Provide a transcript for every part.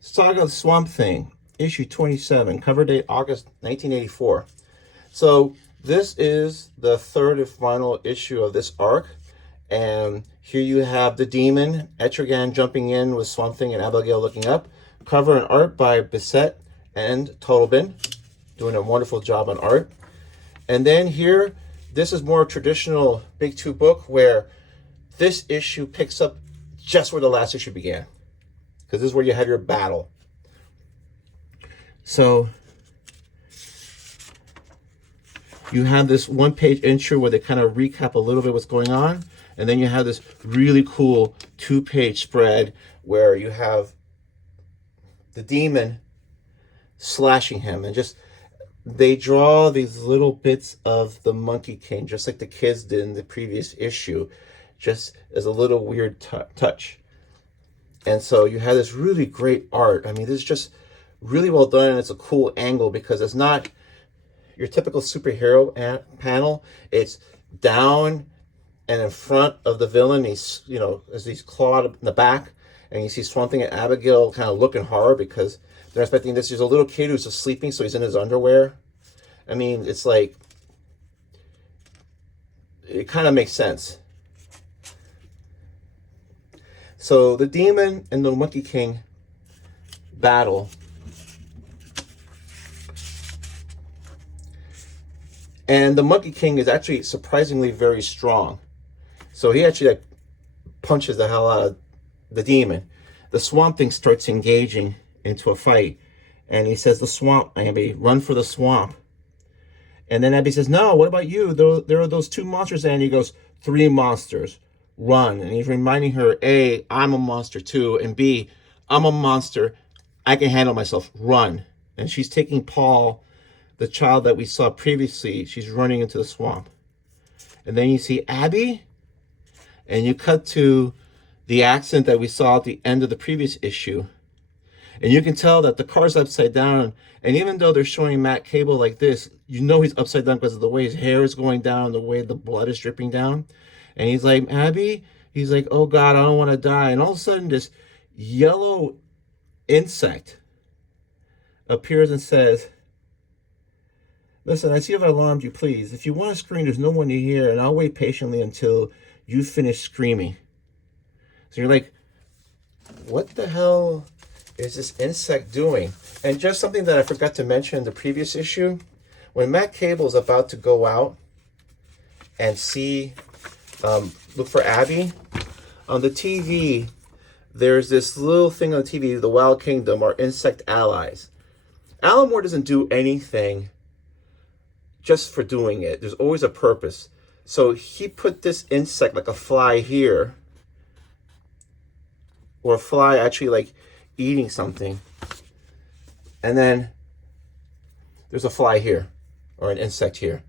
Saga of the Swamp Thing, issue 27, cover date August 1984. So this is the third and final issue of this arc. And here you have the demon, Etrigan jumping in with Swamp Thing and Abigail looking up. Cover and art by Bissette and Totleben, doing a wonderful job on art. And then here, this is more traditional Big Two book where this issue picks up just where the last issue began. Because this is where you have your battle. So you have this one-page intro where they kind of recap a little bit what's going on. And then you have this really cool two-page spread where you have the demon slashing him. And just, they draw these little bits of the Monkey King, just like the kids did in the previous issue, just as a little weird touch. And so you have this really great art. I mean, this is just really well done, and it's a cool angle because it's not your typical superhero panel. It's down and in front of the villain. He's, as he's clawed in the back, and you see Swamp Thing and Abigail kind of looking hard because they're expecting this. There's a little kid who's just sleeping, so he's in his underwear. I mean, it's like, it kind of makes sense. So the demon and the Monkey King battle. And the Monkey King is actually surprisingly very strong. So he actually punches the hell out of the demon. The Swamp Thing starts engaging into a fight. And he says, the swamp, Abby, run for the swamp. And then Abby says, no, what about you? There are those two monsters. And he goes, 3 monsters. Run. And he's reminding her, A, I'm a monster too, and B, I'm a monster. I can handle myself. Run. And she's taking Paul, the child that we saw previously. She's running into the swamp. And then you see Abby, and you cut to the accent that we saw at the end of the previous issue. And you can tell that the car's upside down. And even though they're showing Matt Cable like this, you know he's upside down because of the way his hair is going down, the way the blood is dripping down. And he's like, Abby, he's like, oh God, I don't want to die. And all of a sudden, this yellow insect appears and says, listen, I see if I alarmed you, please. If you want to scream, there's no one here, and I'll wait patiently until you finish screaming. So you're like, what the hell is this insect doing? And just something that I forgot to mention in the previous issue, when Matt Cable is about to go out and see, look for Abby, on the TV, there's this little thing on the TV, the Wild Kingdom, our insect allies. Alan Moore doesn't do anything just for doing it. There's always a purpose. So he put this insect, like a fly here, or a fly actually like eating something. And then there's a fly here, or an insect here.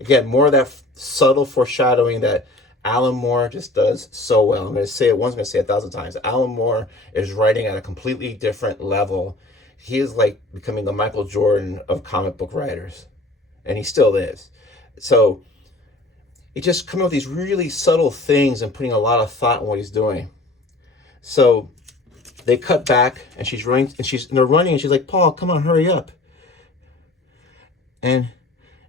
Again, more of that subtle foreshadowing that Alan Moore just does so well. I'm going to say it once, I'm going to say it 1,000 times. Alan Moore is writing at a completely different level. He is like becoming the Michael Jordan of comic book writers. And he still is. So he just coming up with these really subtle things and putting a lot of thought in what he's doing. So they cut back, and she's running, and they're running, and she's like, Paul, come on, hurry up. And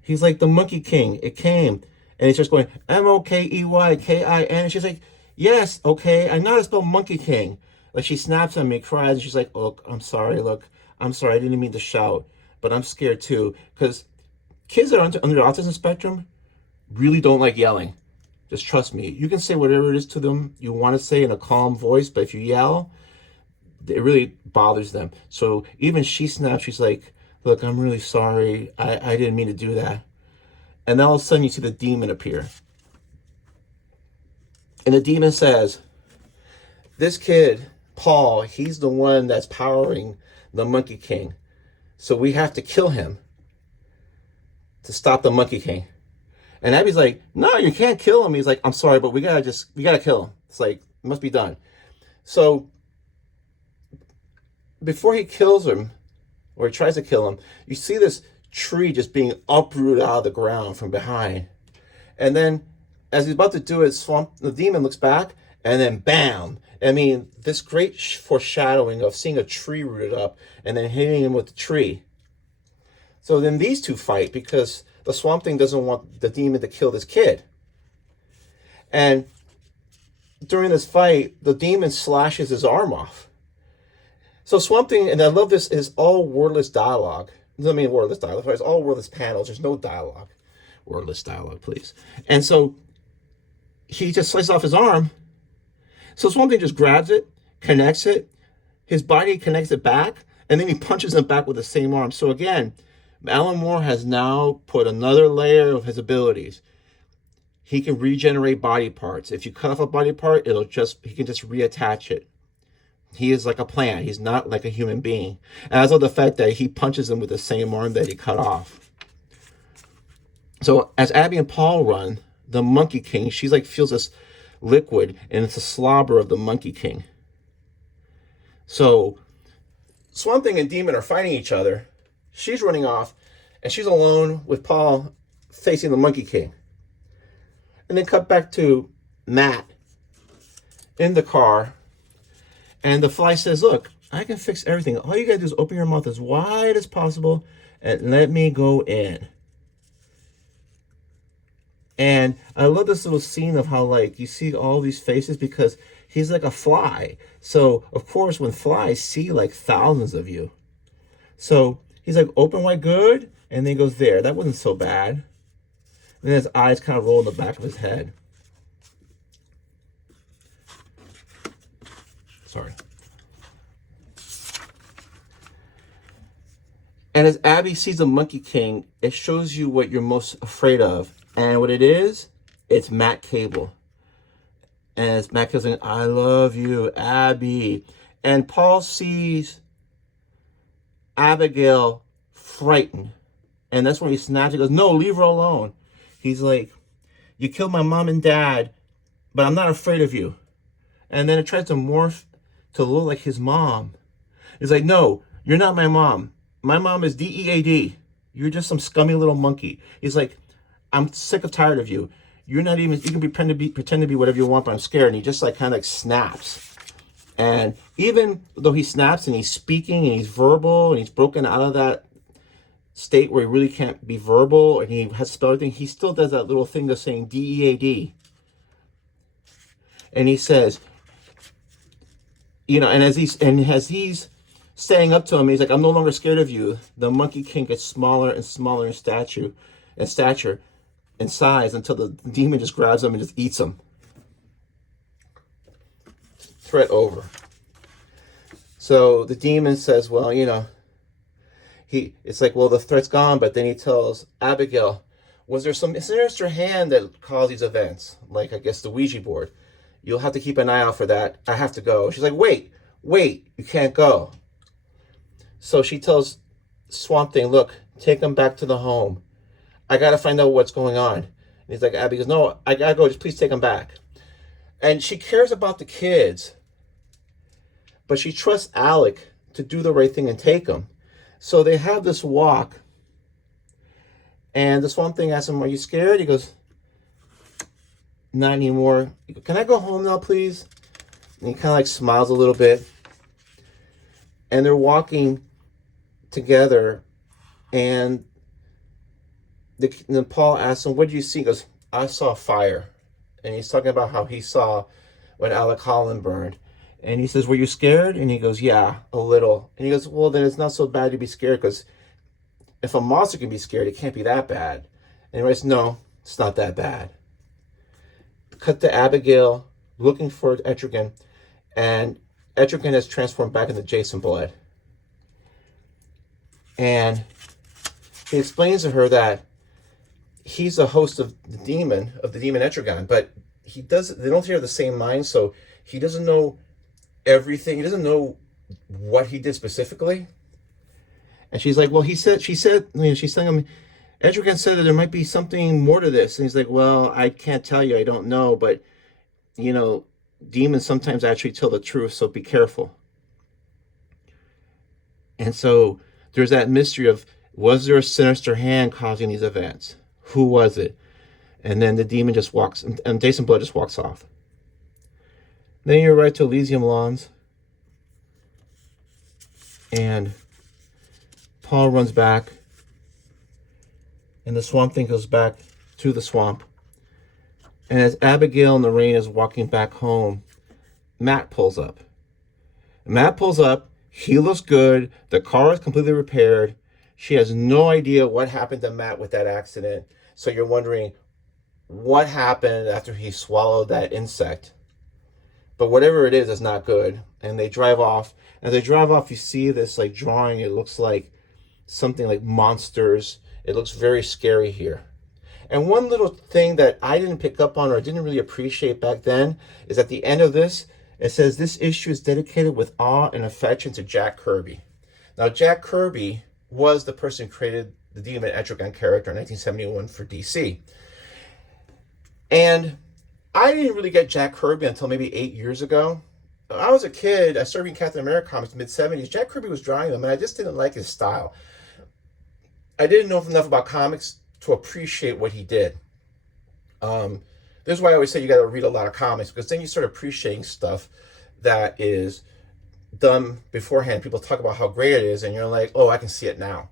he's like, the Monkey King, it came. And he's just going, MOKEYKIN. And she's like, yes, okay, I know how to spell Monkey King. Like, she snaps at me, cries, and she's like, look, I'm sorry, I didn't mean to shout, but I'm scared too. Because kids that are under the autism spectrum really don't like yelling. Just trust me. You can say whatever it is to them you want to say in a calm voice, but if you yell, it really bothers them. So even she snaps, she's like, look, I'm really sorry. I didn't mean to do that. And then all of a sudden you see the demon appear. And the demon says, this kid, Paul, he's the one that's powering the Monkey King. So we have to kill him to stop the Monkey King. And Abby's like, no, you can't kill him. He's like, I'm sorry, but we gotta kill him. It's like, it must be done. So before he kills him, or he tries to kill him, you see this tree just being uprooted out of the ground from behind. And then as he's about to do it, the demon looks back, And then bam. I mean, this great foreshadowing of seeing a tree rooted up and then hitting him with the tree. So then these two fight because the Swamp Thing doesn't want the demon to kill this kid. And during this fight, the demon slashes his arm off. So Swamp Thing, and I love this, is all wordless dialogue. I mean wordless dialogue, it's all wordless panels. There's no dialogue. Wordless dialogue, please. And so he just slices off his arm. So Swamp Thing just grabs it, connects it, his body connects it back, and then he punches him back with the same arm. So again, Alan Moore has now put another layer of his abilities. He can regenerate body parts. If you cut off a body part, he can just reattach it. He is like a plant. He's not like a human being. And I love the fact that he punches him with the same arm that he cut off. So as Abby and Paul run, the Monkey King, she's like feels this liquid, and it's a slobber of the Monkey King. So Swamp Thing and Demon are fighting each other. She's running off, and she's alone with Paul facing the Monkey King. And then cut back to Matt in the car, and the Fly says, look, I can fix everything. All you gotta do is open your mouth as wide as possible and let me go in. And I love this little scene of how, like, you see all these faces because he's like a fly. So, of course, when flies see, like, thousands of you. So, he's like, open wide, good. And then he goes, there. That wasn't so bad. And then his eyes kind of roll in the back of his head. Sorry. And as Abby sees the Monkey King, it shows you what you're most afraid of. And what it is, it's Matt Cable. And it's Matt Cable saying, I love you, Abby. And Paul sees Abigail frightened. And that's when he snaps. He goes, no, leave her alone. He's like, you killed my mom and dad, but I'm not afraid of you. And then it tries to morph to look like his mom. He's like, no, you're not my mom. My mom is DEAD. You're just some scummy little monkey. He's like, I'm sick of tired of you. You're not even, you can pretend to be whatever you want, but I'm scared. And he just like kind of like snaps. And even though he snaps and he's speaking and he's verbal and he's broken out of that state where he really can't be verbal and he has to spell everything, he still does that little thing of saying DEAD. And he says, you know, and as he's standing up to him, he's like, I'm no longer scared of you. The Monkey King gets smaller and smaller in stature and size until the demon just grabs him and just eats him. Threat over. So the demon says, well, you know, it's like, well, the threat's gone, but then he tells Abigail, was there some sinister hand that caused these events? Like, I guess the Ouija board. You'll have to keep an eye out for that. I have to go. She's like, wait, you can't go. So she tells Swamp Thing, look, take him back to the home. I got to find out what's going on. And he's like, Abby goes, no, I got to go. Just please take him back. And she cares about the kids, but she trusts Alec to do the right thing and take him. So they have this walk, and the Swamp Thing asks him, are you scared? He goes, not anymore. He goes, can I go home now, please? And he kind of like smiles a little bit. And they're walking together, and then Paul asks him, what did you see? He goes, I saw fire. And he's talking about how he saw when Alec Holland burned. And he says, were you scared? And he goes, yeah, a little. And he goes, well, then it's not so bad to be scared, because if a monster can be scared, it can't be that bad. And he writes, no, it's not that bad. Cut to Abigail looking for Etrigan, and Etrigan has transformed back into Jason Blood. And he explains to her that he's a host of the demon Etrigan, but they don't share the same mind, so he doesn't know everything. He doesn't know what he did specifically. And she's like, well, she's telling him, Etrigan said that there might be something more to this. And he's like, well, I can't tell you, I don't know, but you know, demons sometimes actually tell the truth, so be careful. And so there's that mystery of, was there a sinister hand causing these events? Who was it? And then the demon just walks, and Jason Blood just walks off. Then you arrive to Elysium Lawns, and Paul runs back, and the Swamp Thing goes back to the swamp. And as Abigail and Lorraine is walking back home, Matt pulls up. Matt pulls up. He looks good. The car is completely repaired. She has no idea what happened to Matt with that accident. So you're wondering what happened after he swallowed that insect. But whatever it is not good. And they drive off. As they drive off, you see this like drawing. It looks like something like monsters. It looks very scary here. And one little thing that I didn't pick up on or didn't really appreciate back then is at the end of this, it says this issue is dedicated with awe and affection to Jack Kirby. Now, Jack Kirby was the person who created the Demon Etrigan character in 1971 for DC. And I didn't really get Jack Kirby until maybe 8 years ago. I was a kid, I started reading Captain America comics in the mid-70s. Jack Kirby was drawing them, and I just didn't like his style. I didn't know enough about comics to appreciate what he did. This is why I always say you got to read a lot of comics, because then you start appreciating stuff that is done beforehand. People talk about how great it is, and you're like, oh, I can see it now.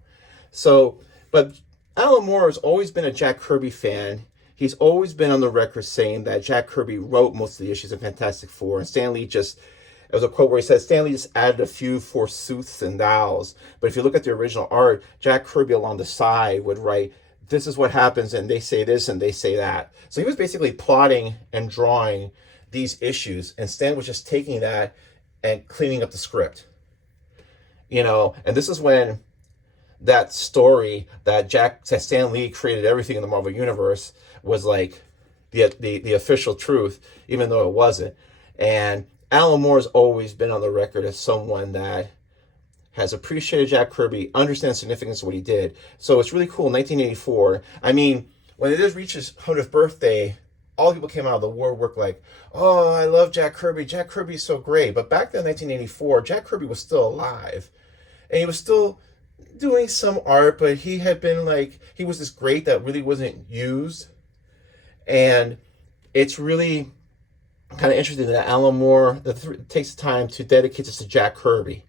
So, but Alan Moore has always been a Jack Kirby fan. He's always been on the record saying that Jack Kirby wrote most of the issues of Fantastic Four, and Stan Lee just, there was a quote where he said, Stan Lee just added a few forsooths and thous. But if you look at the original art, Jack Kirby along the side would write, this is what happens, and they say this, and they say that. So he was basically plotting and drawing these issues, and Stan was just taking that and cleaning up the script. You know, and this is when that story that Stan Lee created everything in the Marvel Universe was like the official truth, even though it wasn't. And Alan Moore's always been on the record as someone that has appreciated Jack Kirby, understands the significance of what he did. So it's really cool. 1984. I mean, when it did reach his 100th birthday, all the people came out of the woodwork like, oh, I love Jack Kirby. Jack Kirby's so great. But back then, 1984, Jack Kirby was still alive. And he was still doing some art, but he had been like, he was this great that really wasn't used. And it's really kind of interesting that Alan Moore takes the time to dedicate this to Jack Kirby.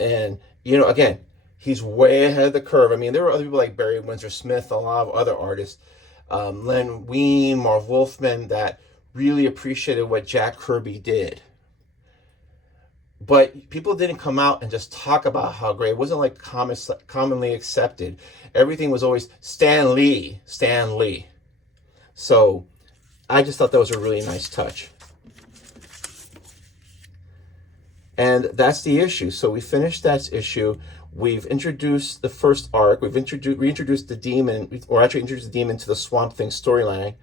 And, you know, again, he's way ahead of the curve. I mean, there were other people like Barry Windsor Smith, a lot of other artists, Len Wein, Marv Wolfman, that really appreciated what Jack Kirby did. But people didn't come out and just talk about how great. It wasn't like commonly accepted. Everything was always Stan Lee, Stan Lee. So I just thought that was a really nice touch. And that's the issue. So we finished that issue. We've introduced the first arc. We've reintroduced the demon, or actually introduced the demon to the Swamp Thing storyline.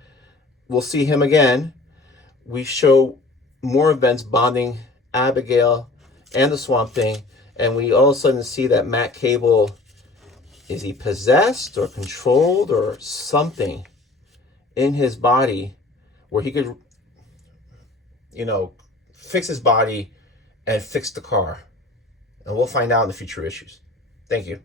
We'll see him again. We show more events bonding Abigail and the Swamp Thing. And we all of a sudden see that Matt Cable, is he possessed or controlled or something in his body where he could, you know, fix his body and fix the car. And we'll find out in the future issues. Thank you.